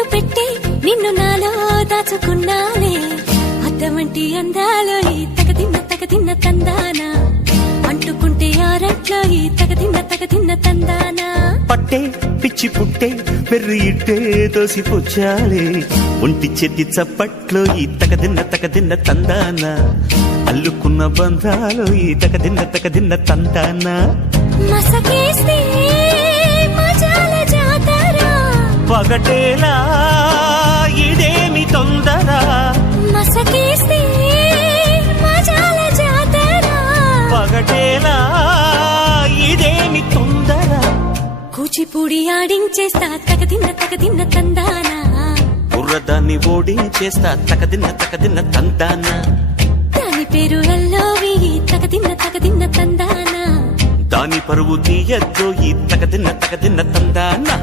కన్ను పెట్టి నిన్ను నాలో దాచుకున్నానే అద్దమంటి అందాలో ఈ తగదిన్న తందానా అంటుకుంటే ఆరట్లో ఈ తగదిన్న తందానా పట్టే పిచ్చి పుట్టే వెర్రి ఇట్టే దోసిపుచ్చాలే ఒంటి చెట్టి చప్పట్లో ఈ తగదిన్న తందానా అల్లుకున్న బంధాలు ఈ తగదిన్న తందానా మసకేస్తే మజాల జాతర పగటేలా ఇదేమి తొందర మసకేస్తే మజాల జాతర పగటేలా ఇదేమి తొందర కూచిపూడి ఆడించేస్తా తగదిన్న తందానా బుర్రదాన్ని ఓడించేస్తా తగదిన్న తందానా దాని పేరు ఎల్లోవి తగదిన్న తందానా దాని పరువు తీయద్దు ఈ తగదిన్న తందానా